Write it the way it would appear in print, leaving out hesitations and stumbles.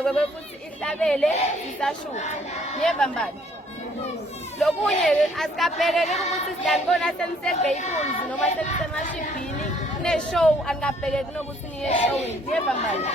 sibhekwe futhi ihlabele isashuka niyeva mbani lokunye asikabhekeki ukuthi sidanibona senisegayiphuls noma senisemashibhini ne-show angabhekeki nokuthi niye eshowini niyeva mbani